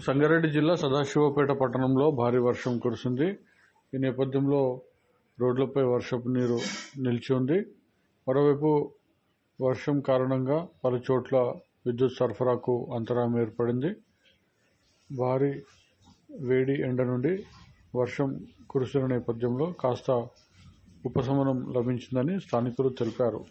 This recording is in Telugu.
సంగారెడ్డి జిల్లా సదాశివపేట పట్టణంలో భారీ వర్షం కురిసింది. ఈ నేపథ్యంలో రోడ్లపై వర్షపు నీరు నిలిచి ఉంది. మరోవైపు వర్షం కారణంగా పలు చోట్ల విద్యుత్ సరఫరాకు అంతరాయం ఏర్పడింది. భారీ వేడి ఎండ నుండి వర్షం కురిసిన నేపథ్యంలో కాస్త ఉపశమనం లభించిందని స్థానికులు తెలిపారు.